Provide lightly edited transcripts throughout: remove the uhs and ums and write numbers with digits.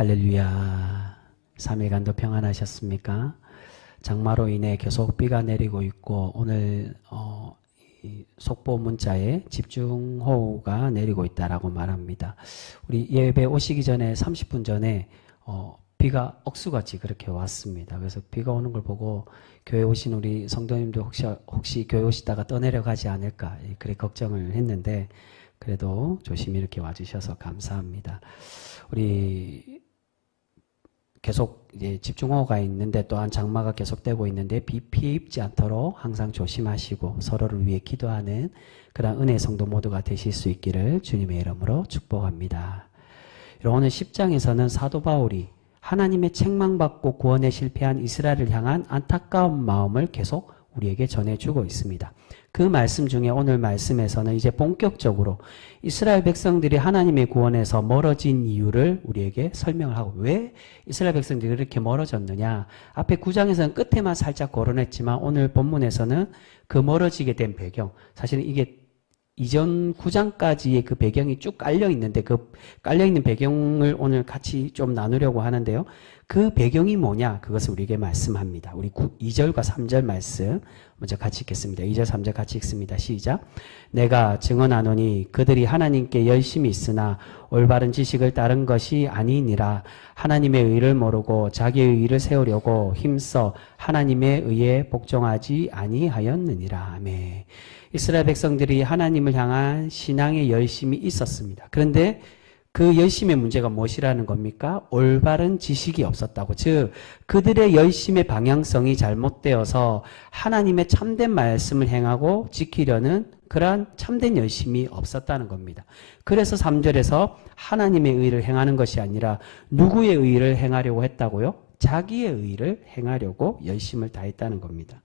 할렐루야. 3일간도 평안하셨습니까? 장마로 인해 계속 비가 내리고 있고 오늘 이 속보 문자에 집중호우가 내리고 있다라고 말합니다. 우리 예배 오시기 전에 30분 전에 비가 억수같이 그렇게 왔습니다. 그래서 비가 오는 걸 보고 교회 오신 우리 성도님들 혹시 교회 오시다가 떠내려가지 않을까 그래 걱정을 했는데 그래도 조심히 이렇게 와주셔서 감사합니다. 우리 계속 이제 집중호우가 있는데 또한 장마가 계속되고 있는데 비 피해 입지 않도록 항상 조심하시고 서로를 위해 기도하는 그런 은혜 성도 모두가 되실 수 있기를 주님의 이름으로 축복합니다. 오늘 10장에서는 사도 바울이 하나님의 책망받고 구원에 실패한 이스라엘을 향한 안타까운 마음을 계속 우리에게 전해주고 있습니다. 그 말씀 중에 오늘 말씀에서는 이제 본격적으로 이스라엘 백성들이 하나님의 구원에서 멀어진 이유를 우리에게 설명을 하고 왜 이스라엘 백성들이 그렇게 멀어졌느냐. 앞에 9장에서는 끝에만 살짝 거론했지만 오늘 본문에서는 그 멀어지게 된 배경, 사실은 이게 이전 9장까지의 그 배경이 쭉 깔려 있는데 그 깔려 있는 배경을 오늘 같이 좀 나누려고 하는데요. 그 배경이 뭐냐? 그것을 우리에게 말씀합니다. 우리 2절과 3절 말씀 먼저 같이 읽겠습니다. 2절 3절 같이 읽습니다. 시작. 내가 증언하노니 그들이 하나님께 열심히 있으나 올바른 지식을 따른 것이 아니니라. 하나님의 의를 모르고 자기의 의를 세우려고 힘써 하나님의 의에 복종하지 아니하였느니라. 아멘. 이스라엘 백성들이 하나님을 향한 신앙의 열심이 있었습니다. 그런데 그 열심의 문제가 무엇이라는 겁니까? 올바른 지식이 없었다고. 즉 그들의 열심의 방향성이 잘못되어서 하나님의 참된 말씀을 행하고 지키려는 그러한 참된 열심이 없었다는 겁니다. 그래서 3절에서 하나님의 의를 행하는 것이 아니라 누구의 의를 행하려고 했다고요? 자기의 의를 행하려고 열심을 다했다는 겁니다.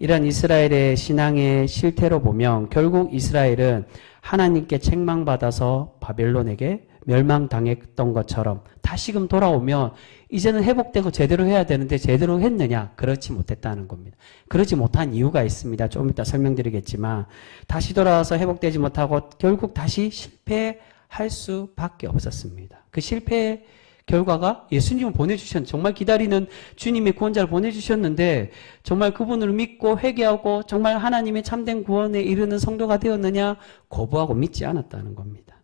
이런 이스라엘의 신앙의 실태로 보면 결국 이스라엘은 하나님께 책망받아서 바벨론에게 멸망당했던 것처럼 다시금 돌아오면 이제는 회복되고 제대로 해야 되는데 제대로 했느냐? 그렇지 못했다는 겁니다. 그렇지 못한 이유가 있습니다. 좀 이따 설명드리겠지만 다시 돌아와서 회복되지 못하고 결국 다시 실패할 수밖에 없었습니다. 그 실패의 결과가 예수님을 보내주셨는데 정말 기다리는 주님의 구원자를 보내주셨는데 정말 그분을 믿고 회개하고 정말 하나님의 참된 구원에 이르는 성도가 되었느냐? 거부하고 믿지 않았다는 겁니다.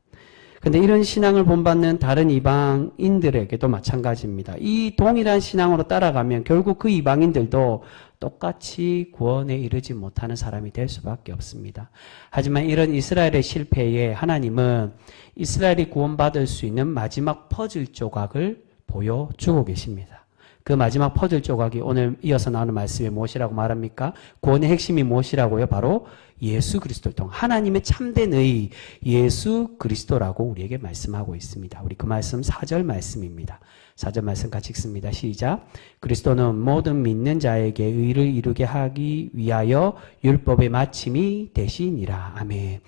근데 이런 신앙을 본받는 다른 이방인들에게도 마찬가지입니다. 이 동일한 신앙으로 따라가면 결국 그 이방인들도 똑같이 구원에 이르지 못하는 사람이 될 수밖에 없습니다. 하지만 이런 이스라엘의 실패에 하나님은 이스라엘이 구원받을 수 있는 마지막 퍼즐 조각을 보여주고 계십니다. 그 마지막 퍼즐 조각이 오늘 이어서 나오는 말씀이 무엇이라고 말합니까? 구원의 핵심이 무엇이라고요? 바로 예수 그리스도를 통한 하나님의 참된 의 예수 그리스도라고 우리에게 말씀하고 있습니다. 우리 그 말씀 4절 말씀입니다. 4절 말씀 같이 읽습니다. 시작. 그리스도는 모든 믿는 자에게 의를 이루게 하기 위하여 율법의 마침이 되시니라. 아멘.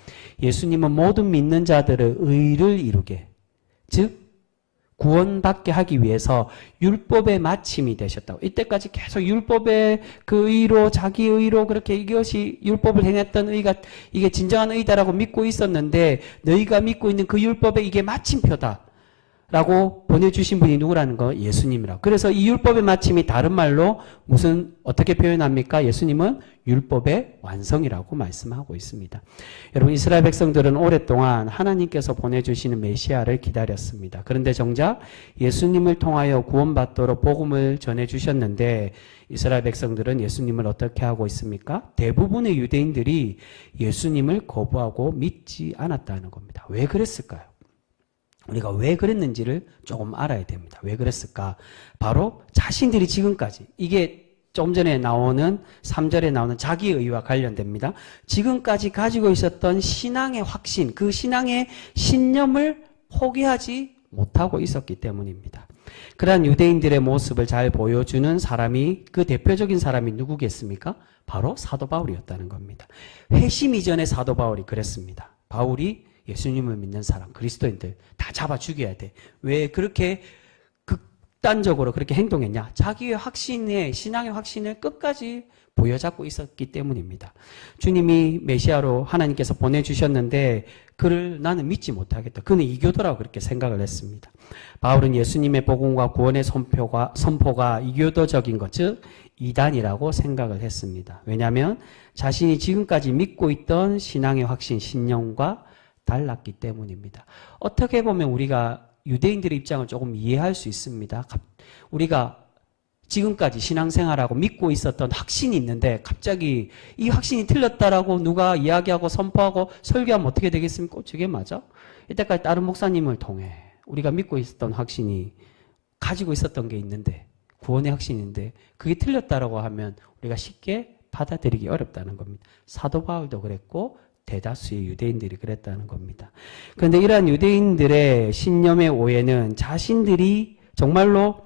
예수님은 모든 믿는 자들의 의를 이루게, 즉 구원받게 하기 위해서 율법의 마침이 되셨다고. 이때까지 계속 율법의 그 의로 자기 의로 그렇게 이것이 율법을 행했던 의가 이게 진정한 의다라고 믿고 있었는데 너희가 믿고 있는 그 율법의 이게 마침표다 라고 보내주신 분이 누구라는 거? 예수님이라고. 그래서 이 율법의 마침이 다른 말로 어떻게 표현합니까? 예수님은 율법의 완성이라고 말씀하고 있습니다. 여러분 이스라엘 백성들은 오랫동안 하나님께서 보내주시는 메시아를 기다렸습니다. 그런데 정작 예수님을 통하여 구원받도록 복음을 전해주셨는데 이스라엘 백성들은 예수님을 어떻게 하고 있습니까? 대부분의 유대인들이 예수님을 거부하고 믿지 않았다는 겁니다. 왜 그랬을까요? 우리가 왜 그랬는지를 조금 알아야 됩니다. 왜 그랬을까? 바로 자신들이 지금까지 이게 좀 전에 나오는 3절에 나오는 자기의와 관련됩니다. 지금까지 가지고 있었던 신앙의 확신, 그 신앙의 신념을 포기하지 못하고 있었기 때문입니다. 그러한 유대인들의 모습을 잘 보여주는 사람이 그 대표적인 사람이 누구겠습니까? 바로 사도 바울이었다는 겁니다. 회심 이전의 사도 바울이 그랬습니다. 바울이 예수님을 믿는 사람, 그리스도인들 다 잡아 죽여야 돼. 왜 그렇게 극단적으로 그렇게 행동했냐? 자기의 확신에, 신앙의 확신을 끝까지 부여잡고 있었기 때문입니다. 주님이 메시아로 하나님께서 보내주셨는데 그를 나는 믿지 못하겠다. 그는 이교도라고 그렇게 생각을 했습니다. 바울은 예수님의 복음과 구원의 선포가 이교도적인 것, 즉 이단이라고 생각을 했습니다. 왜냐하면 자신이 지금까지 믿고 있던 신앙의 확신, 신념과 달랐기 때문입니다. 어떻게 보면 우리가 유대인들의 입장을 조금 이해할 수 있습니다. 우리가 지금까지 신앙생활하고 믿고 있었던 확신이 있는데 갑자기 이 확신이 틀렸다라고 누가 이야기하고 선포하고 설교하면 어떻게 되겠습니까? 저게 맞아? 이때까지 다른 목사님을 통해 우리가 믿고 있었던 확신이 가지고 있었던 게 있는데 구원의 확신인데 그게 틀렸다라고 하면 우리가 쉽게 받아들이기 어렵다는 겁니다. 사도 바울도 그랬고 대다수의 유대인들이 그랬다는 겁니다. 그런데 이러한 유대인들의 신념의 오해는 자신들이 정말로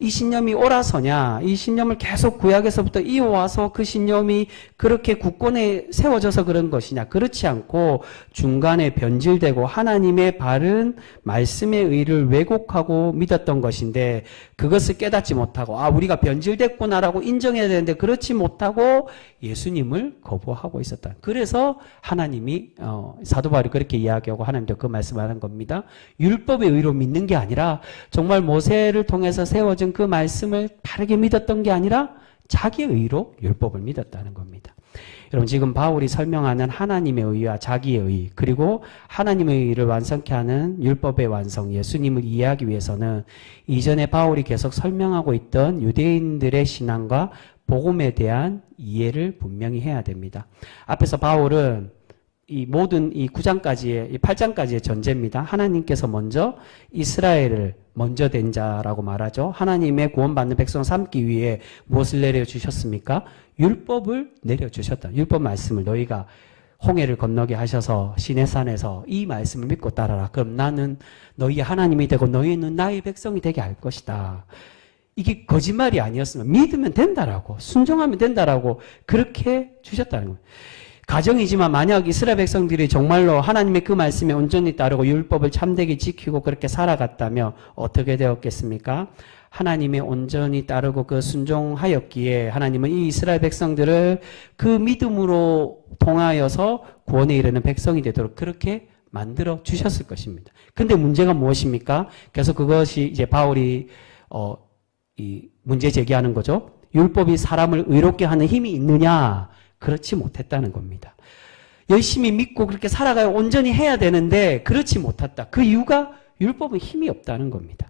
이 신념이 옳아서냐, 이 신념을 계속 구약에서부터 이어와서 그 신념이 그렇게 굳건히 세워져서 그런 것이냐, 그렇지 않고 중간에 변질되고 하나님의 바른 말씀의 의를 왜곡하고 믿었던 것인데 그것을 깨닫지 못하고 우리가 변질됐구나라고 인정해야 되는데 그렇지 못하고 예수님을 거부하고 있었다. 그래서 하나님이 사도 바울이 그렇게 이야기하고 하나님도 그 말씀을 하는 겁니다. 율법의 의로 믿는 게 아니라 정말 모세를 통해서 세워진 그 말씀을 바르게 믿었던 게 아니라 자기의 의로 율법을 믿었다는 겁니다. 여러분 지금 바울이 설명하는 하나님의 의와 자기의 의 그리고 하나님의 의를 완성케 하는 율법의 완성 예수님을 이해하기 위해서는 이전에 바울이 계속 설명하고 있던 유대인들의 신앙과 복음에 대한 이해를 분명히 해야 됩니다. 앞에서 바울은 이 모든 이 9장까지의 이 8장까지의 전제입니다. 하나님께서 먼저 이스라엘을 먼저 된 자라고 말하죠. 하나님의 구원받는 백성을 삼기 위해 무엇을 내려주셨습니까? 율법을 내려주셨다. 율법 말씀을 너희가 홍해를 건너게 하셔서 시내산에서 이 말씀을 믿고 따라라. 그럼 나는 너희의 하나님이 되고 너희는 나의 백성이 되게 할 것이다. 이게 거짓말이 아니었으면 믿으면 된다라고 순종하면 된다라고 그렇게 주셨다는 거예요. 가정이지만 만약 이스라엘 백성들이 정말로 하나님의 그 말씀에 온전히 따르고 율법을 참되게 지키고 그렇게 살아갔다면 어떻게 되었겠습니까? 하나님의 온전히 따르고 그 순종하였기에 하나님은 이 이스라엘 백성들을 그 믿음으로 통하여서 구원에 이르는 백성이 되도록 그렇게 만들어 주셨을 것입니다. 근데 문제가 무엇입니까? 그래서 그것이 이제 바울이 이 문제 제기하는 거죠. 율법이 사람을 의롭게 하는 힘이 있느냐? 그렇지 못했다는 겁니다. 열심히 믿고 그렇게 살아가야 온전히 해야 되는데 그렇지 못했다. 그 이유가 율법은 힘이 없다는 겁니다.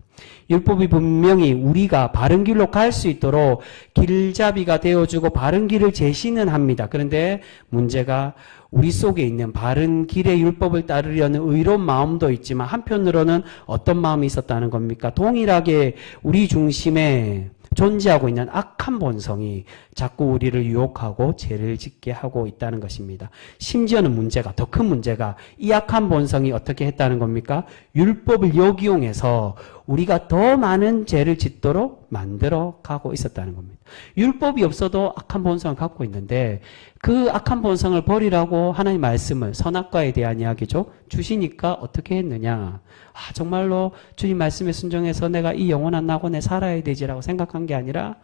율법이 분명히 우리가 바른 길로 갈 수 있도록 길잡이가 되어주고 바른 길을 제시는 합니다. 그런데 문제가 우리 속에 있는 바른 길의 율법을 따르려는 의로운 마음도 있지만 한편으로는 어떤 마음이 있었다는 겁니까? 동일하게 우리 중심에 존재하고 있는 악한 본성이 자꾸 우리를 유혹하고 죄를 짓게 하고 있다는 것입니다. 심지어는 문제가, 더 큰 문제가 이 악한 본성이 어떻게 했다는 겁니까? 율법을 역이용해서 우리가 더 많은 죄를 짓도록 만들어 가고 있었다는 겁니다. 율법이 없어도 악한 본성을 갖고 있는데 그 악한 본성을 버리라고 하나님 말씀을 선악과에 대한 이야기죠. 주시니까 어떻게 했느냐. 정말로 주님 말씀에 순종해서 내가 이 영원한 낙원에 살아야 되지라고 생각한 게 아니라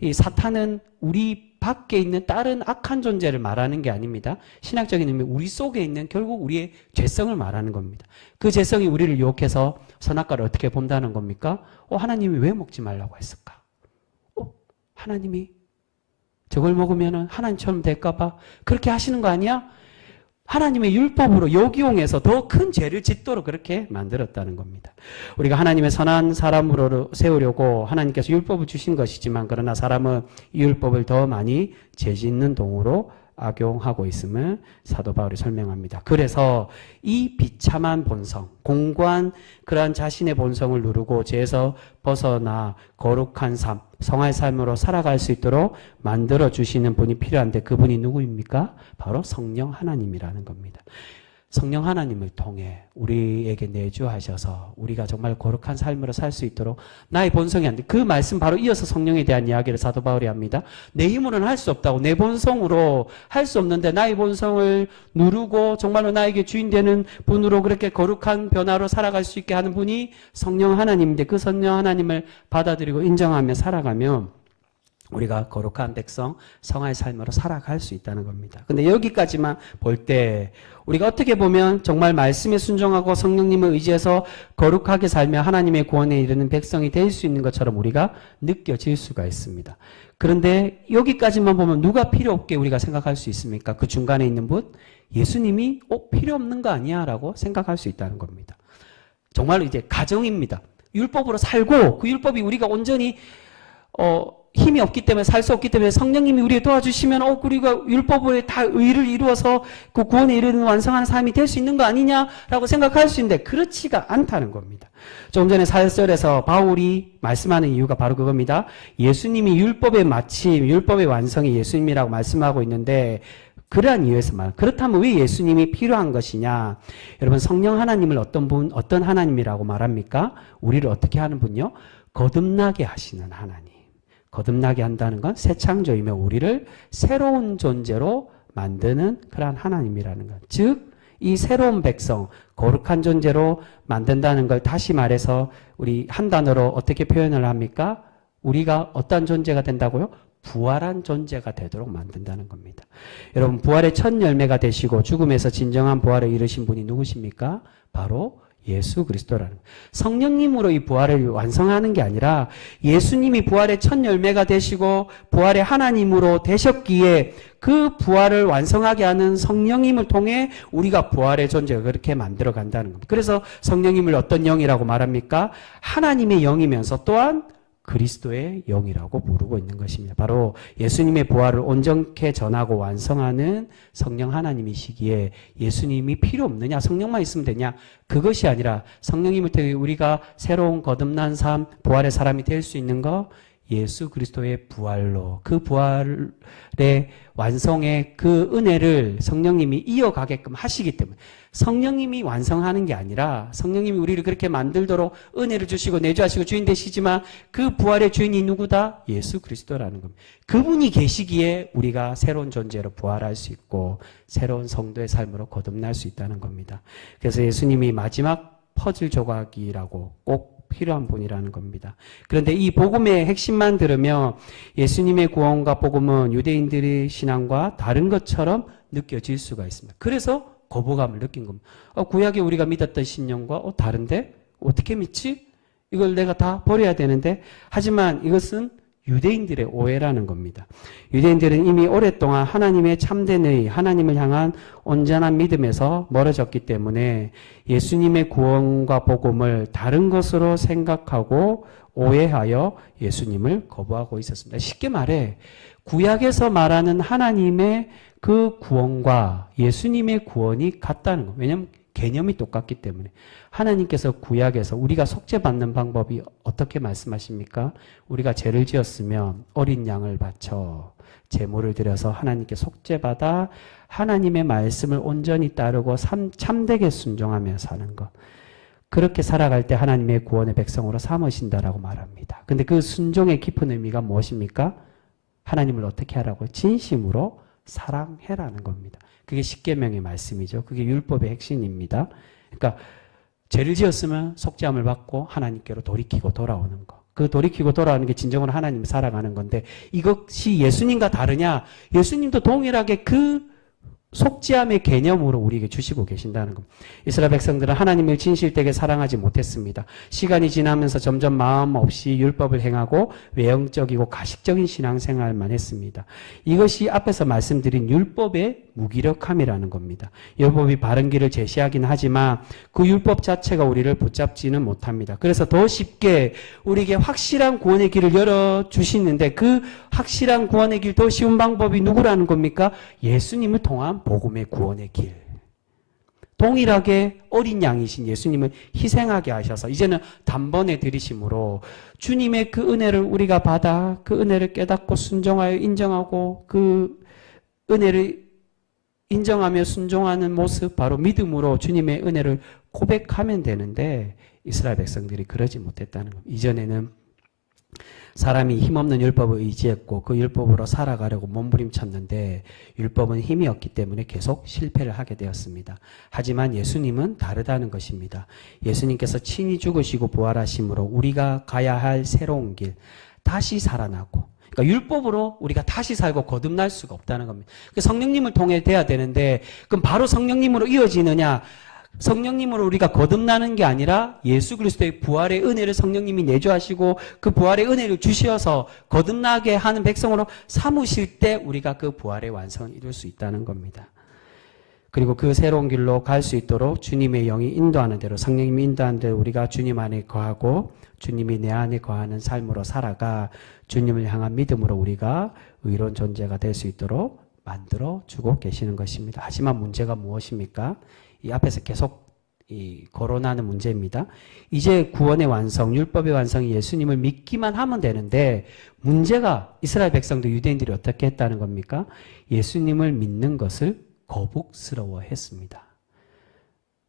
이 사탄은 우리 밖에 있는 다른 악한 존재를 말하는 게 아닙니다. 신학적인 의미 우리 속에 있는 결국 우리의 죄성을 말하는 겁니다. 그 죄성이 우리를 유혹해서 선악과를 어떻게 본다는 겁니까? 하나님이 왜 먹지 말라고 했을까? 하나님이 저걸 먹으면 하나님처럼 될까 봐 그렇게 하시는 거 아니야? 하나님의 율법으로 역이용해서 더 큰 죄를 짓도록 그렇게 만들었다는 겁니다. 우리가 하나님의 선한 사람으로 세우려고 하나님께서 율법을 주신 것이지만 그러나 사람은 이 율법을 더 많이 죄 짓는 동으로 악용하고 있음을 사도 바울이 설명합니다. 그래서 이 비참한 본성, 공고한 그러한 자신의 본성을 누르고 죄에서 벗어나 거룩한 삶, 성화의 삶으로 살아갈 수 있도록 만들어주시는 분이 필요한데 그분이 누구입니까? 바로 성령 하나님이라는 겁니다. 성령 하나님을 통해 우리에게 내주하셔서 우리가 정말 거룩한 삶으로 살 수 있도록 나의 본성이 안 돼. 그 말씀 바로 이어서 성령에 대한 이야기를 사도 바울이 합니다. 내 힘으로는 할 수 없다고. 내 본성으로 할 수 없는데 나의 본성을 누르고 정말로 나에게 주인 되는 분으로 그렇게 거룩한 변화로 살아갈 수 있게 하는 분이 성령 하나님인데 그 성령 하나님을 받아들이고 인정하며 살아가면 우리가 거룩한 백성, 성화의 삶으로 살아갈 수 있다는 겁니다. 근데 여기까지만 볼 때 우리가 어떻게 보면 정말 말씀에 순종하고 성령님을 의지해서 거룩하게 살며 하나님의 구원에 이르는 백성이 될 수 있는 것처럼 우리가 느껴질 수가 있습니다. 그런데 여기까지만 보면 누가 필요 없게 우리가 생각할 수 있습니까? 그 중간에 있는 분? 예수님이 필요 없는 거 아니야? 라고 생각할 수 있다는 겁니다. 정말로 이제 가정입니다. 율법으로 살고 그 율법이 우리가 온전히 힘이 없기 때문에 살 수 없기 때문에 성령님이 우리를 도와주시면 우리가 율법을 다 의를 이루어서 그 구원에 이르는 완성하는 삶이 될 수 있는 거 아니냐라고 생각할 수 있는데 그렇지가 않다는 겁니다. 조금 전에 4절에서 바울이 말씀하는 이유가 바로 그겁니다. 예수님이 율법의 마침, 율법의 완성이 예수님이라고 말씀하고 있는데 그러한 이유에서 그렇다면 왜 예수님이 필요한 것이냐? 여러분 성령 하나님을 어떤 하나님이라고 말합니까? 우리를 어떻게 하는 분요? 거듭나게 하시는 하나님. 거듭나게 한다는 건 새 창조이며 우리를 새로운 존재로 만드는 그러한 하나님이라는 것. 즉, 이 새로운 백성, 거룩한 존재로 만든다는 걸 다시 말해서 우리 한 단어로 어떻게 표현을 합니까? 우리가 어떤 존재가 된다고요? 부활한 존재가 되도록 만든다는 겁니다. 여러분, 부활의 첫 열매가 되시고 죽음에서 진정한 부활을 이루신 분이 누구십니까? 바로 예수 그리스도라는 거예요. 성령님으로 이 부활을 완성하는 게 아니라 예수님이 부활의 첫 열매가 되시고 부활의 하나님으로 되셨기에 그 부활을 완성하게 하는 성령님을 통해 우리가 부활의 존재가 그렇게 만들어 간다는 겁니다. 그래서 성령님을 어떤 영이라고 말합니까? 하나님의 영이면서 또한 그리스도의 영이라고 부르고 있는 것입니다. 바로 예수님의 부활을 온전케 전하고 완성하는 성령 하나님이시기에 예수님이 필요 없느냐, 성령만 있으면 되냐, 그것이 아니라 성령님을 통해 우리가 새로운 거듭난 삶, 부활의 사람이 될 수 있는 것, 예수 그리스도의 부활로 그 부활의 완성의 그 은혜를 성령님이 이어가게끔 하시기 때문에 성령님이 완성하는 게 아니라 성령님이 우리를 그렇게 만들도록 은혜를 주시고 내주하시고 주인 되시지만 그 부활의 주인이 누구다? 예수 그리스도라는 겁니다. 그분이 계시기에 우리가 새로운 존재로 부활할 수 있고 새로운 성도의 삶으로 거듭날 수 있다는 겁니다. 그래서 예수님이 마지막 퍼즐 조각이라고 꼭 필요한 분이라는 겁니다. 그런데 이 복음의 핵심만 들으면 예수님의 구원과 복음은 유대인들의 신앙과 다른 것처럼 느껴질 수가 있습니다. 그래서 거부감을 느낀 겁니다. 구약에 우리가 믿었던 신령과 다른데? 어떻게 믿지? 이걸 내가 다 버려야 되는데? 하지만 이것은 유대인들의 오해라는 겁니다. 유대인들은 이미 오랫동안 하나님의 참된 의, 하나님을 향한 온전한 믿음에서 멀어졌기 때문에 예수님의 구원과 복음을 다른 것으로 생각하고 오해하여 예수님을 거부하고 있었습니다. 쉽게 말해 구약에서 말하는 하나님의 그 구원과 예수님의 구원이 같다는 거예요. 왜냐하면 개념이 똑같기 때문에. 하나님께서 구약에서 우리가 속죄받는 방법이 어떻게 말씀하십니까? 우리가 죄를 지었으면 어린 양을 바쳐 제물을 드려서 하나님께 속죄받아 하나님의 말씀을 온전히 따르고 참되게 순종하며 사는 것. 그렇게 살아갈 때 하나님의 구원의 백성으로 삼으신다라고 말합니다. 근데 그 순종의 깊은 의미가 무엇입니까? 하나님을 어떻게 하라고? 진심으로 사랑해라는 겁니다. 그게 십계명의 말씀이죠. 그게 율법의 핵심입니다. 그러니까 죄를 지었으면 속죄함을 받고 하나님께로 돌이키고 돌아오는 것. 그 돌이키고 돌아오는 게 진정으로 하나님을 사랑하는 건데 이것이 예수님과 다르냐? 예수님도 동일하게 그 속죄함의 개념으로 우리에게 주시고 계신다는 겁니다. 이스라엘 백성들은 하나님을 진실되게 사랑하지 못했습니다. 시간이 지나면서 점점 마음 없이 율법을 행하고 외형적이고 가식적인 신앙생활만 했습니다. 이것이 앞에서 말씀드린 율법의 무기력함이라는 겁니다. 율법이 바른 길을 제시하긴 하지만 그 율법 자체가 우리를 붙잡지는 못합니다. 그래서 더 쉽게 우리에게 확실한 구원의 길을 열어주시는데 그 확실한 구원의 길 더 쉬운 방법이 누구라는 겁니까? 예수님을 통한 복음의 구원의 길. 동일하게 어린 양이신 예수님을 희생하게 하셔서 이제는 단번에 들이심으로 주님의 그 은혜를 우리가 받아 그 은혜를 깨닫고 순종하여 인정하고 그 은혜를 인정하며 순종하는 모습, 바로 믿음으로 주님의 은혜를 고백하면 되는데 이스라엘 백성들이 그러지 못했다는 겁니다. 이전에는 사람이 힘없는 율법을 의지했고 그 율법으로 살아가려고 몸부림쳤는데 율법은 힘이 없기 때문에 계속 실패를 하게 되었습니다. 하지만 예수님은 다르다는 것입니다. 예수님께서 친히 죽으시고 부활하심으로 우리가 가야 할 새로운 길, 다시 살아나고, 그러니까 율법으로 우리가 다시 살고 거듭날 수가 없다는 겁니다. 성령님을 통해 돼야 되는데 그럼 바로 성령님으로 이어지느냐? 성령님으로 우리가 거듭나는 게 아니라 예수 그리스도의 부활의 은혜를 성령님이 내주하시고 그 부활의 은혜를 주시어서 거듭나게 하는 백성으로 삼으실 때 우리가 그 부활의 완성을 이룰 수 있다는 겁니다. 그리고 그 새로운 길로 갈 수 있도록 주님의 영이 인도하는 대로, 성령님이 인도하는 대로 우리가 주님 안에 거하고 주님이 내 안에 거하는 삶으로 살아가 주님을 향한 믿음으로 우리가 의로운 존재가 될 수 있도록 만들어 주고 계시는 것입니다. 하지만 문제가 무엇입니까? 이 앞에서 계속 거론하는 문제입니다. 이제 구원의 완성, 율법의 완성이 예수님을 믿기만 하면 되는데 문제가 이스라엘 백성들, 유대인들이 어떻게 했다는 겁니까? 예수님을 믿는 것을 거북스러워했습니다.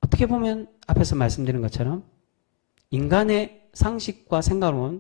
어떻게 보면 앞에서 말씀드린 것처럼 인간의 상식과 생각으로는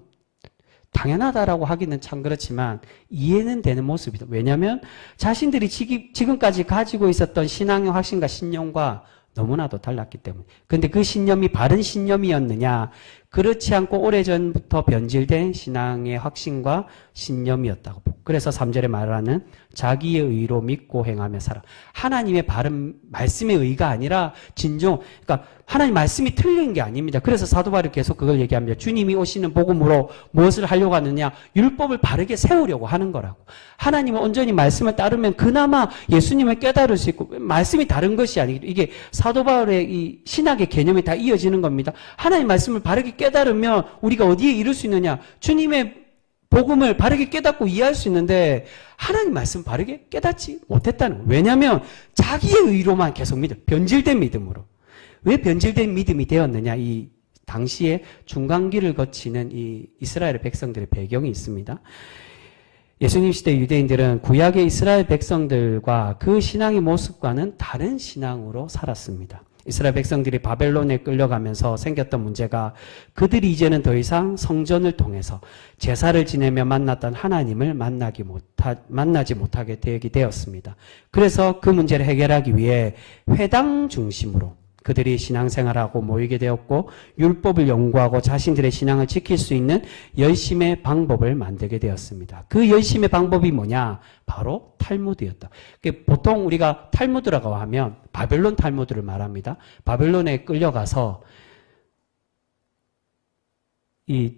당연하다라고 하기는 참 그렇지만 이해는 되는 모습이다. 왜냐하면 자신들이 지금까지 가지고 있었던 신앙의 확신과 신념과 너무나도 달랐기 때문에. 그런데 그 신념이 바른 신념이었느냐? 그렇지 않고 오래전부터 변질된 신앙의 확신과 신념이었다고. 그래서 3절에 말하는 자기의 의로 믿고 행하며 살아. 하나님의 바른 말씀의 의가 아니라 진정, 그러니까 하나님 말씀이 틀린 게 아닙니다. 그래서 사도 바울이 계속 그걸 얘기합니다. 주님이 오시는 복음으로 무엇을 하려고 하느냐? 율법을 바르게 세우려고 하는 거라고. 하나님은 온전히 말씀을 따르면 그나마 예수님을 깨달을 수 있고, 말씀이 다른 것이 아니고, 이게 사도 바울의 이 신학의 개념이 다 이어지는 겁니다. 하나님 말씀을 바르게 깨달으면 우리가 어디에 이룰 수 있느냐? 주님의 복음을 바르게 깨닫고 이해할 수 있는데 하나님 말씀 바르게 깨닫지 못했다는 거예요. 왜냐하면 자기의 의로만 계속 믿어. 변질된 믿음으로. 왜 변질된 믿음이 되었느냐? 이 당시에 중간기를 거치는 이 이스라엘 백성들의 배경이 있습니다. 예수님 시대 유대인들은 구약의 이스라엘 백성들과 그 신앙의 모습과는 다른 신앙으로 살았습니다. 이스라엘 백성들이 바벨론에 끌려가면서 생겼던 문제가 그들이 이제는 더 이상 성전을 통해서 제사를 지내며 만났던 하나님을 만나지 못하게 되게 되었습니다. 그래서 그 문제를 해결하기 위해 회당 중심으로 그들이 신앙생활하고 모이게 되었고 율법을 연구하고 자신들의 신앙을 지킬 수 있는 열심의 방법을 만들게 되었습니다. 그 열심의 방법이 뭐냐? 바로 탈무드였다. 보통 우리가 탈무드라고 하면 바벨론 탈무드를 말합니다. 바벨론에 끌려가서 이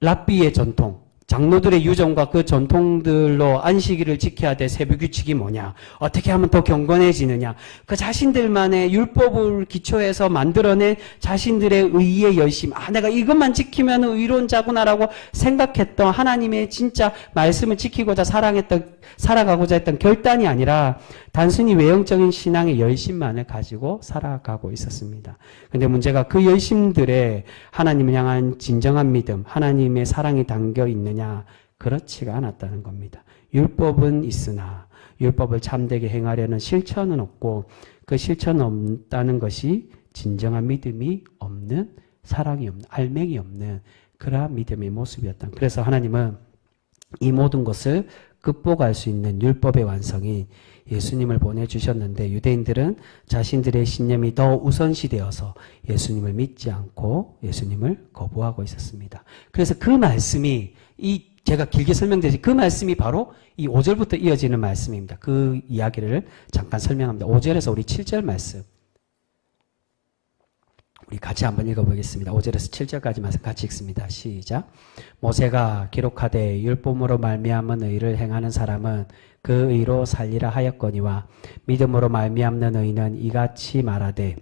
랍비의 전통, 장로들의 유전과 그 전통들로 안식일을 지켜야 될 세부 규칙이 뭐냐? 어떻게 하면 더 경건해지느냐? 그 자신들만의 율법을 기초해서 만들어낸 자신들의 의의 열심. 내가 이것만 지키면 의로운 자구나라고 생각했던 하나님의 진짜 말씀을 지키고자 살아가고자 했던 결단이 아니라 단순히 외형적인 신앙의 열심만을 가지고 살아가고 있었습니다. 그런데 문제가 그 열심들에 하나님을 향한 진정한 믿음, 하나님의 사랑이 담겨 있느냐? 그렇지가 않았다는 겁니다. 율법은 있으나 율법을 참되게 행하려는 실천은 없고 그 실천은 없다는 것이 진정한 믿음이 없는, 사랑이 없는, 알맹이 없는 그러한 믿음의 모습이었다. 그래서 하나님은 이 모든 것을 극복할 수 있는 율법의 완성이 예수님을 보내주셨는데 유대인들은 자신들의 신념이 더 우선시되어서 예수님을 믿지 않고 예수님을 거부하고 있었습니다. 그래서 그 말씀이 제가 길게 설명드리지 그 말씀이 바로 이 5절부터 이어지는 말씀입니다. 그 이야기를 잠깐 설명합니다. 5절에서 우리 7절 말씀 우리 같이 한번 읽어보겠습니다. 5절에서 7절까지 말씀 같이 읽습니다. 시작. 모세가 기록하되 율법으로 말미암은 의를 행하는 사람은 그 의로 살리라 하였거니와 믿음으로 말미암는 의는 이같이 말하되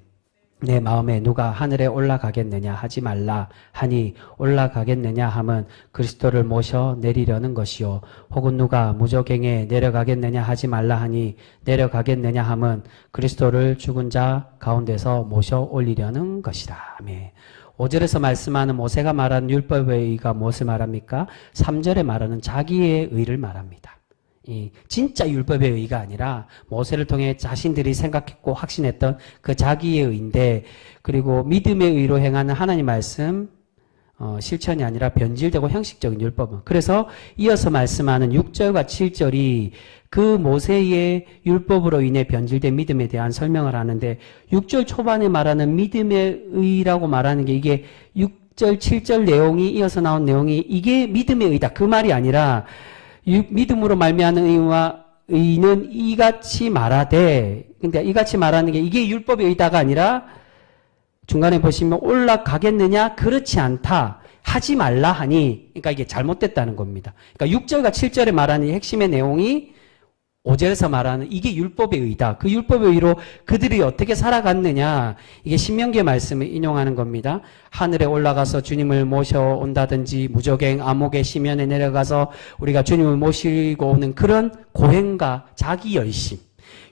내 마음에 누가 하늘에 올라가겠느냐 하지 말라 하니 올라가겠느냐 함은 그리스도를 모셔 내리려는 것이요 혹은 누가 무저갱에 내려가겠느냐 하지 말라 하니 내려가겠느냐 함은 그리스도를 죽은 자 가운데서 모셔 올리려는 것이라. 아멘. 5절에서 말씀하는 모세가 말하는 율법의 의가 무엇을 말합니까? 3절에 말하는 자기의 의를 말합니다. 이 진짜 율법의 의가 아니라 모세를 통해 자신들이 생각했고 확신했던 그 자기의 의인데, 그리고 믿음의 의로 행하는 하나님 말씀 실천이 아니라 변질되고 형식적인 율법은. 그래서 이어서 말씀하는 6절과 7절이 그 모세의 율법으로 인해 변질된 믿음에 대한 설명을 하는데, 6절 초반에 말하는 믿음의 의라고 말하는 게 이게 6절, 7절 내용이 이어서 나온 내용이 이게 믿음의 의다 그 말이 아니라, 믿음으로 말미암는 의와 의는 이같이 말하되, 그러니까 이같이 말하는 게 이게 율법의 의다가 아니라 중간에 보시면 올라가겠느냐? 그렇지 않다. 하지 말라 하니, 그러니까 이게 잘못됐다는 겁니다. 그러니까 6절과 7절에 말하는 핵심의 내용이 5절에서 말하는 이게 율법의 의다. 그 율법의 의로 그들이 어떻게 살아갔느냐. 이게 신명기의 말씀을 인용하는 겁니다. 하늘에 올라가서 주님을 모셔온다든지 무저갱 암흑의 시면에 내려가서 우리가 주님을 모시고 오는 그런 고행과 자기 열심,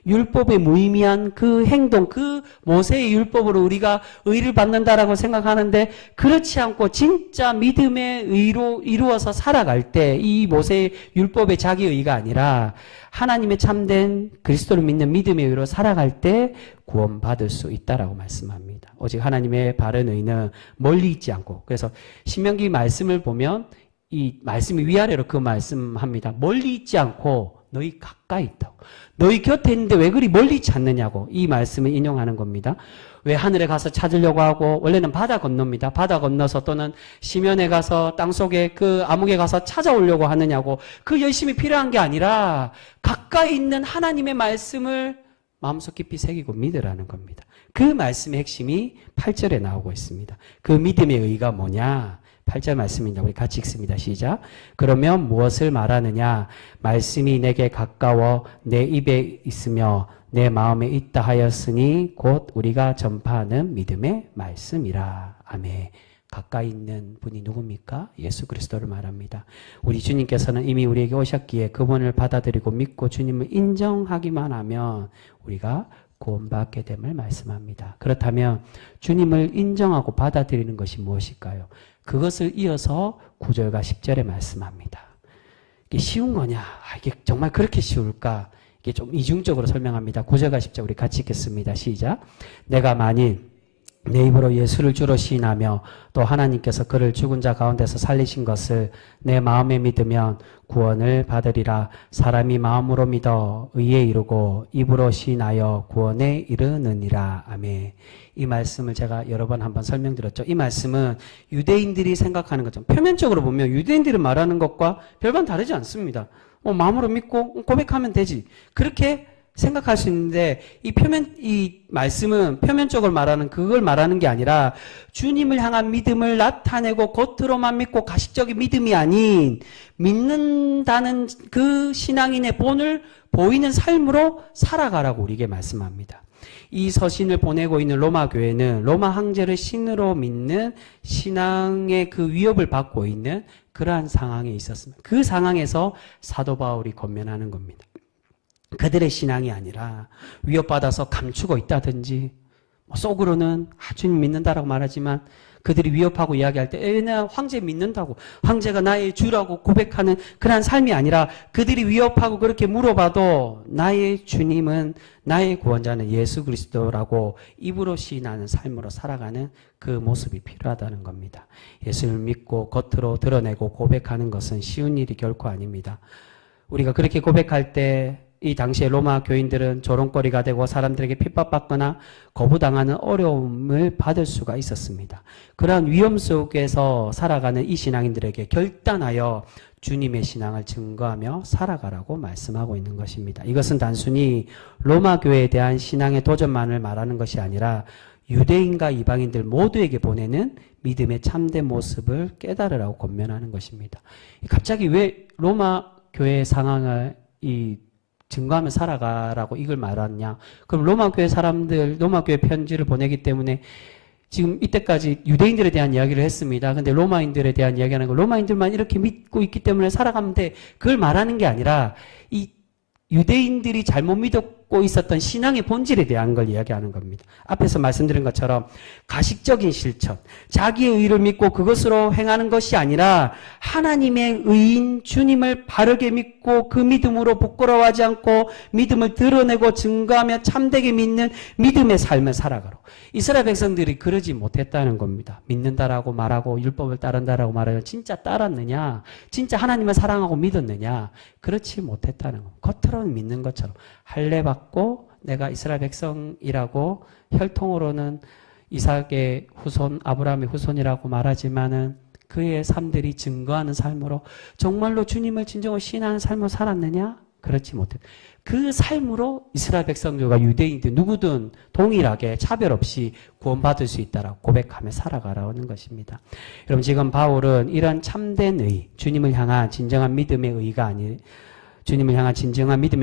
율법의 무의미한 그 행동, 그 모세의 율법으로 우리가 의를 받는다라고 생각하는데, 그렇지 않고 진짜 믿음의 의로 이루어서 살아갈 때 이 모세의 율법의 자기 의가 아니라 하나님의 참된 그리스도를 믿는 믿음의 의로 살아갈 때 구원받을 수 있다라고 말씀합니다. 오직 하나님의 바른 의는 멀리 있지 않고, 그래서 신명기 말씀을 보면 이 말씀이 위아래로 그 말씀합니다. 멀리 있지 않고 너희 가까이 있다고. 너희 곁에 있는데 왜 그리 멀리 찾느냐고 이 말씀을 인용하는 겁니다. 왜 하늘에 가서 찾으려고 하고, 원래는 바다 건넙니다. 바다 건너서 또는 시면에 가서 땅속에 그 암흑에 가서 찾아오려고 하느냐고. 그 열심이 필요한 게 아니라 가까이 있는 하나님의 말씀을 마음속 깊이 새기고 믿으라는 겁니다. 그 말씀의 핵심이 8절에 나오고 있습니다. 그 믿음의 의가 뭐냐? 8절 말씀입니다. 우리 같이 읽습니다. 시작. 그러면 무엇을 말하느냐? 말씀이 내게 가까워 내 입에 있으며 내 마음에 있다 하였으니 곧 우리가 전파하는 믿음의 말씀이라. 아멘. 가까이 있는 분이 누굽니까? 예수 그리스도를 말합니다. 우리 주님께서는 이미 우리에게 오셨기에 그분을 받아들이고 믿고 주님을 인정하기만 하면 우리가 구원받게 됨을 말씀합니다. 그렇다면 주님을 인정하고 받아들이는 것이 무엇일까요? 그것을 이어서 9절과 10절에 말씀합니다. 이게 쉬운 거냐? 이게 정말 그렇게 쉬울까? 이게 좀 이중적으로 설명합니다. 9절과 10절 우리 같이 읽겠습니다. 시작. 내가 만일 내 입으로 예수를 주로 시인하며 또 하나님께서 그를 죽은 자 가운데서 살리신 것을 내 마음에 믿으면 구원을 받으리라. 사람이 마음으로 믿어 의에 이르고 입으로 시인하여 구원에 이르느니라. 아멘. 이 말씀을 제가 여러 번 한번 설명드렸죠. 이 말씀은 유대인들이 생각하는 것처럼 표면적으로 보면 유대인들이 말하는 것과 별반 다르지 않습니다. 마음으로 믿고 고백하면 되지. 그렇게 생각할 수 있는데 이 말씀은 표면적으로 말하는 그걸 말하는 게 아니라 주님을 향한 믿음을 나타내고 겉으로만 믿고 가식적인 믿음이 아닌 믿는다는 그 신앙인의 본을 보이는 삶으로 살아가라고 우리에게 말씀합니다. 이 서신을 보내고 있는 로마 교회는 로마 황제를 신으로 믿는 신앙의 그 위협을 받고 있는 그러한 상황에 있었습니다. 그 상황에서 사도 바울이 권면하는 겁니다. 그들의 신앙이 아니라 위협받아서 감추고 있다든지 속으로는 주님 믿는다라고 말하지만 그들이 위협하고 이야기할 때 나 황제 믿는다고 황제가 나의 주라고 고백하는 그러한 삶이 아니라 그들이 위협하고 그렇게 물어봐도 나의 주님은 나의 구원자는 예수 그리스도라고 입으로 시인하는 삶으로 살아가는 그 모습이 필요하다는 겁니다. 예수를 믿고 겉으로 드러내고 고백하는 것은 쉬운 일이 결코 아닙니다. 우리가 그렇게 고백할 때 이 당시에 로마 교인들은 조롱거리가 되고 사람들에게 핍박받거나 거부당하는 어려움을 받을 수가 있었습니다. 그러한 위험 속에서 살아가는 이 신앙인들에게 결단하여 주님의 신앙을 증거하며 살아가라고 말씀하고 있는 것입니다. 이것은 단순히 로마 교회에 대한 신앙의 도전만을 말하는 것이 아니라 유대인과 이방인들 모두에게 보내는 믿음의 참된 모습을 깨달으라고 권면하는 것입니다. 갑자기 왜 로마 교회의 상황을 증거하며 살아가라고 이걸 말하냐? 그럼 로마 교회 사람들, 로마 교회 편지를 보내기 때문에 지금 이때까지 유대인들에 대한 이야기를 했습니다. 근데 로마인들에 대한 이야기하는 거, 로마인들만 이렇게 믿고 있기 때문에 살아가면 돼. 그걸 말하는 게 아니라 이 유대인들이 잘못 갖고 있었던 신앙의 본질에 대한 걸 이야기하는 겁니다. 앞에서 말씀드린 것처럼 가식적인 실천, 자기의 의를 믿고 그것으로 행하는 것이 아니라 하나님의 의인 주님을 바르게 믿고 그 믿음으로 부끄러워하지 않고 믿음을 드러내고 증거하며 참되게 믿는 믿음의 삶을 살아가로. 이스라엘 백성들이 그러지 못했다는 겁니다. 믿는다라고 말하고 율법을 따른다라고 말하면 진짜 따랐느냐? 진짜 하나님을 사랑하고 믿었느냐? 그렇지 못했다는 겁니다. 겉으로는 믿는 것처럼 할례 받고 내가 이스라엘 백성이라고 혈통으로는 이삭의 후손, 아브라함의 후손이라고 말하지만은 그의 삶들이 증거하는 삶으로 정말로 주님을 진정으로 신하는 삶을 살았느냐? 그렇지 못했다. 그 삶으로 이스라엘 백성들과 유대인들 누구든 동일하게 차별 없이 구원받을 수 있다라고 고백하며 살아가라는 것입니다. 여러분 지금 바울은 이런 참된 의, 주님을 향한 진정한 믿음의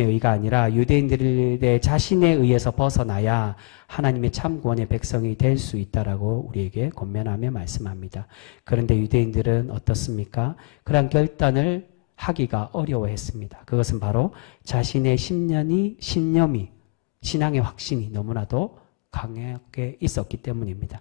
의가 아니라 유대인들의 자신에 의해서 벗어나야 하나님의 참 구원의 백성이 될 수 있다라고 우리에게 권면하며 말씀합니다. 그런데 유대인들은 어떻습니까? 그러한 결단을 하기가 어려워했습니다. 그것은 바로 자신의 신념이 신앙의 확신이 너무나도 강하게 있었기 때문입니다.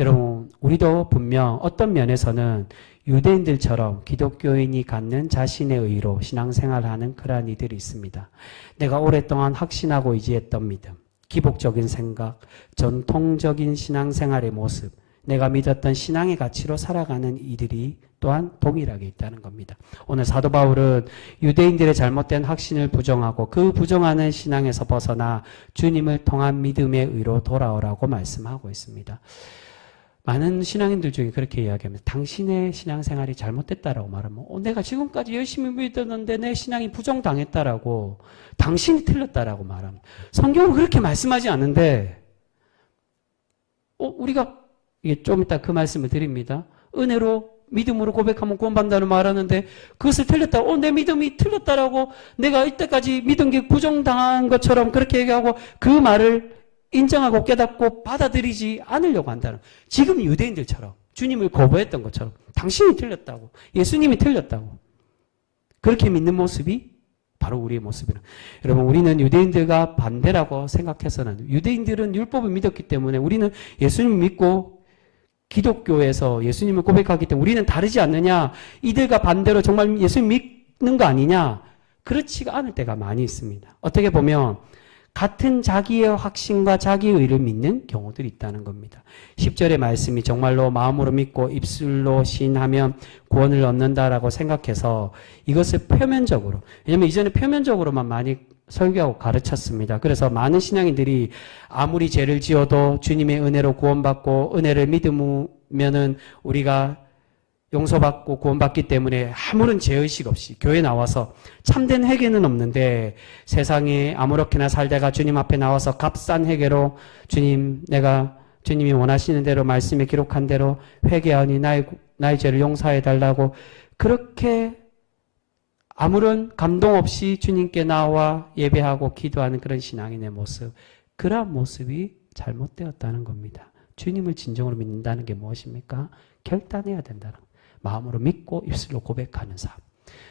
여러분 우리도 분명 어떤 면에서는 유대인들처럼 기독교인이 갖는 자신의 의로 신앙생활하는 그러한 이들이 있습니다. 내가 오랫동안 확신하고 의지했던 믿음, 기복적인 생각, 전통적인 신앙생활의 모습, 내가 믿었던 신앙의 가치로 살아가는 이들이 또한 동일하게 있다는 겁니다. 오늘 사도 바울은 유대인들의 잘못된 확신을 부정하고 그 부정하는 신앙에서 벗어나 주님을 통한 믿음의 의로 돌아오라고 말씀하고 있습니다. 많은 신앙인들 중에 그렇게 이야기합니다. 당신의 신앙생활이 잘못됐다라고 말하면 내가 지금까지 열심히 믿었는데 내 신앙이 부정당했다라고 당신이 틀렸다라고 말합니다. 성경은 그렇게 말씀하지 않는데 우리가 이게 좀 이따 그 말씀을 드립니다. 은혜로 믿음으로 고백하면 구원받는다는 말하는데 그것을 틀렸다고 내 믿음이 틀렸다라고 내가 이때까지 믿은 게 부정당한 것처럼 그렇게 얘기하고 그 말을 인정하고 깨닫고 받아들이지 않으려고 한다는 지금 유대인들처럼 주님을 거부했던 것처럼 당신이 틀렸다고 예수님이 틀렸다고 그렇게 믿는 모습이 바로 우리의 모습이라. 여러분 우리는 유대인들과 반대라고 생각해서는 유대인들은 율법을 믿었기 때문에 우리는 예수님을 믿고 기독교에서 예수님을 고백하기 때문에 우리는 다르지 않느냐 이들과 반대로 정말 예수님 믿는 거 아니냐 그렇지가 않을 때가 많이 있습니다. 어떻게 보면 같은 자기의 확신과 자기의 의를 믿는 경우들이 있다는 겁니다. 10절의 말씀이 정말로 마음으로 믿고 입술로 시인하면 구원을 얻는다라고 생각해서 이것을 표면적으로 왜냐하면 이전에 표면적으로만 많이 설교하고 가르쳤습니다. 그래서 많은 신앙인들이 아무리 죄를 지어도 주님의 은혜로 구원받고 은혜를 믿으면은 우리가 용서받고 구원받기 때문에 아무런 죄의식 없이 교회 나와서 참된 회개는 없는데 세상에 아무렇게나 살다가 주님 앞에 나와서 값싼 회개로 주님 내가 주님이 원하시는 대로 말씀에 기록한 대로 회개하니 나의 죄를 용서해 달라고 그렇게 아무런 감동 없이 주님께 나와 예배하고 기도하는 그런 신앙인의 모습 그러한 모습이 잘못되었다는 겁니다. 주님을 진정으로 믿는다는 게 무엇입니까? 결단해야 된다는 겁니다. 마음으로 믿고 입술로 고백하는 삶.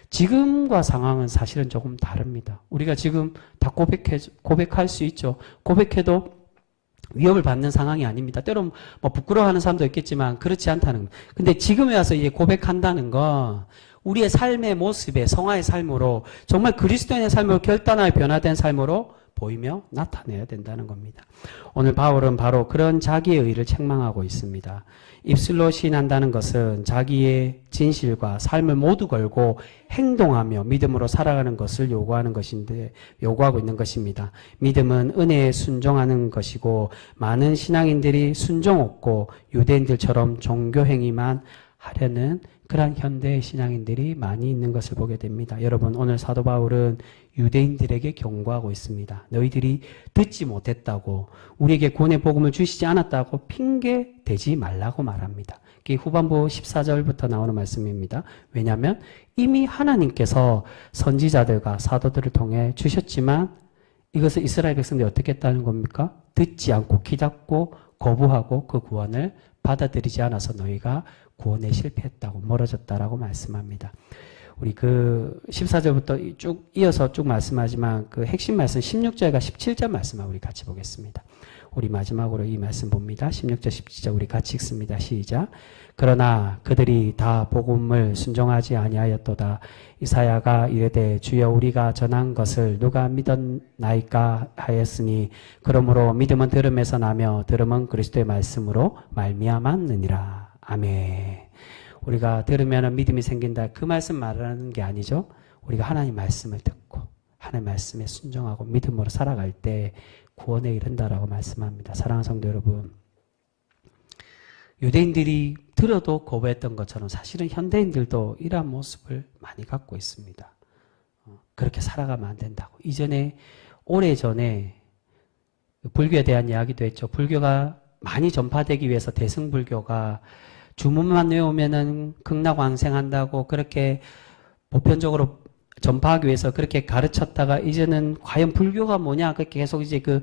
지금과 상황은 사실은 조금 다릅니다. 우리가 지금 다 고백할 수 있죠. 고백해도 위협을 받는 상황이 아닙니다. 때로는 뭐 부끄러워하는 사람도 있겠지만 그렇지 않다는 겁니다. 근데 지금에 와서 이제 고백한다는 건 우리의 삶의 모습에 성화의 삶으로 정말 그리스도인의 삶으로 결단하여 변화된 삶으로 보이며 나타내야 된다는 겁니다. 오늘 바울은 바로 그런 자기의 의를 책망하고 있습니다. 입술로 시인한다는 것은 자기의 진실과 삶을 모두 걸고 행동하며 믿음으로 살아가는 것을 요구하고 있는 것입니다. 믿음은 은혜에 순종하는 것이고 많은 신앙인들이 순종 없고 유대인들처럼 종교 행위만 하려는 그러한 현대의 신앙인들이 많이 있는 것을 보게 됩니다. 여러분 오늘 사도 바울은 유대인들에게 경고하고 있습니다. 너희들이 듣지 못했다고 우리에게 구원의 복음을 주시지 않았다고 핑계 대지 말라고 말합니다. 이게 후반부 14절부터 나오는 말씀입니다. 왜냐하면 이미 하나님께서 선지자들과 사도들을 통해 주셨지만 이것을 이스라엘 백성들이 어떻게 했다는 겁니까? 듣지 않고 기닫고 거부하고 그 구원을 받아들이지 않아서 너희가 구원에 실패했다고 멀어졌다라고 말씀합니다. 우리 그 14절부터 쭉 이어서 쭉 말씀하지만 그 핵심 말씀 16절과 17절 말씀을 우리 같이 보겠습니다. 우리 마지막으로 이 말씀 봅니다. 16절 17절 우리 같이 읽습니다. 시작. 그러나 그들이 다 복음을 순종하지 아니하였도다. 이사야가 이르되 주여 우리가 전한 것을 누가 믿었나이까 하였으니 그러므로 믿음은 들음에서 나며 들음은 그리스도의 말씀으로 말미암았느니라. 아멘. 우리가 들으면 믿음이 생긴다. 그 말씀 말하는 게 아니죠. 우리가 하나님 말씀을 듣고 하나님 말씀에 순종하고 믿음으로 살아갈 때 구원에 이른다라고 말씀합니다. 사랑하는 성도 여러분, 유대인들이 들어도 거부했던 것처럼 사실은 현대인들도 이러한 모습을 많이 갖고 있습니다. 그렇게 살아가면 안 된다고. 이전에 오래전에 불교에 대한 이야기도 했죠. 불교가 많이 전파되기 위해서 대승불교가 주문만 외우면은 극락왕생한다고 그렇게 보편적으로 전파하기 위해서 그렇게 가르쳤다가 이제는 과연 불교가 뭐냐 그렇게 계속 이제 그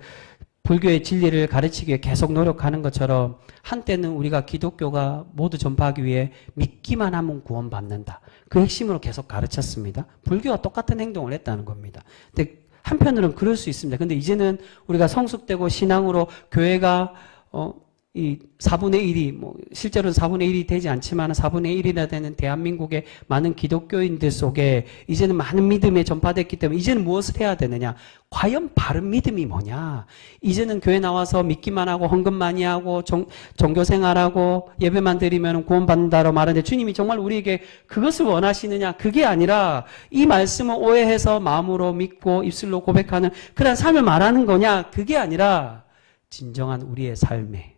불교의 진리를 가르치기 위해 계속 노력하는 것처럼 한때는 우리가 기독교가 모두 전파하기 위해 믿기만 하면 구원받는다. 그 핵심으로 계속 가르쳤습니다. 불교와 똑같은 행동을 했다는 겁니다. 근데 한편으로는 그럴 수 있습니다. 근데 이제는 우리가 성숙되고 신앙으로 교회가 이 4분의 1이 뭐 실제로는 4분의 1이 되지 않지만 4분의 1이나 되는 대한민국의 많은 기독교인들 속에 이제는 많은 믿음에 전파됐기 때문에 이제는 무엇을 해야 되느냐? 과연 바른 믿음이 뭐냐? 이제는 교회 나와서 믿기만 하고 헌금 많이 하고 종교 생활하고 예배만 드리면 구원받는다고 말하는데 주님이 정말 우리에게 그것을 원하시느냐? 그게 아니라 이 말씀을 오해해서 마음으로 믿고 입술로 고백하는 그런 삶을 말하는 거냐? 그게 아니라 진정한 우리의 삶에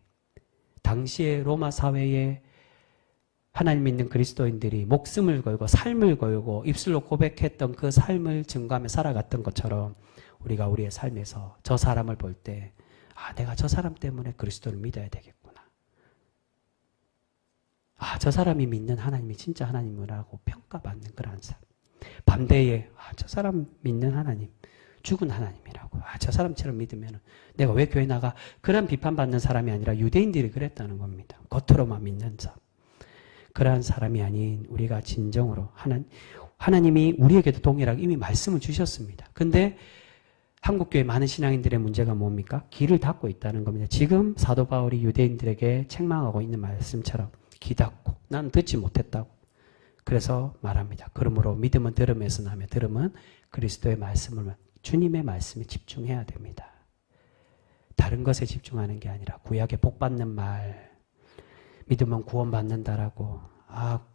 당시의 로마 사회에 하나님 믿는 그리스도인들이 목숨을 걸고 삶을 걸고 입술로 고백했던 그 삶을 증거하며 살아갔던 것처럼 우리가 우리의 삶에서 저 사람을 볼 때 내가 저 사람 때문에 그리스도를 믿어야 되겠구나. 저 사람이 믿는 하나님이 진짜 하나님이라고 평가받는 그런 삶. 반대에 저 사람 믿는 하나님 죽은 하나님이라고. 저 사람처럼 믿으면 내가 왜 교회 나가? 그런 비판받는 사람이 아니라 유대인들이 그랬다는 겁니다. 겉으로만 믿는 삶. 그러한 사람이 아닌 우리가 진정으로 하나님이 우리에게도 동일하게 이미 말씀을 주셨습니다. 근데 한국교회 많은 신앙인들의 문제가 뭡니까? 귀를 닫고 있다는 겁니다. 지금 사도 바울이 유대인들에게 책망하고 있는 말씀처럼 귀 닫고 난 듣지 못했다고. 그래서 말합니다. 그러므로 믿음은 들음에서 나며 들음은 그리스도의 말씀을 주님의 말씀에 집중해야 됩니다. 다른 것에 집중하는 게 아니라 구약에 복 받는 말 믿으면 구원받는다라고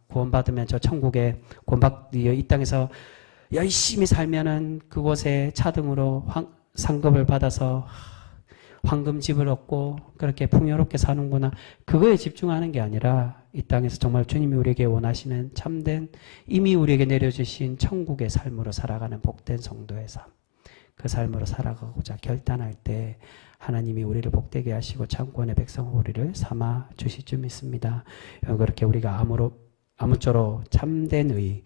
구원받으면 저 천국에 이 땅에서 열심히 살면은 그곳에 차등으로 상급을 받아서 황금집을 얻고 그렇게 풍요롭게 사는구나. 그거에 집중하는 게 아니라 이 땅에서 정말 주님이 우리에게 원하시는 참된 이미 우리에게 내려주신 천국의 삶으로 살아가는 복된 성도의 삶. 그 삶으로 살아가고자 결단할 때 하나님이 우리를 복되게 하시고 창고원의 백성 우리를 삼아 주실 줄 믿습니다. 그렇게 우리가 아무쪼록 참된 의,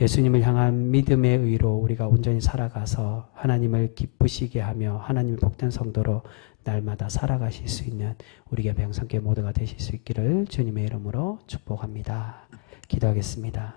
예수님을 향한 믿음의 의로 우리가 온전히 살아가서 하나님을 기쁘시게 하며 하나님의 복된 성도로 날마다 살아가실 수 있는 우리가 명성계 모두가 되실 수 있기를 주님의 이름으로 축복합니다. 기도하겠습니다.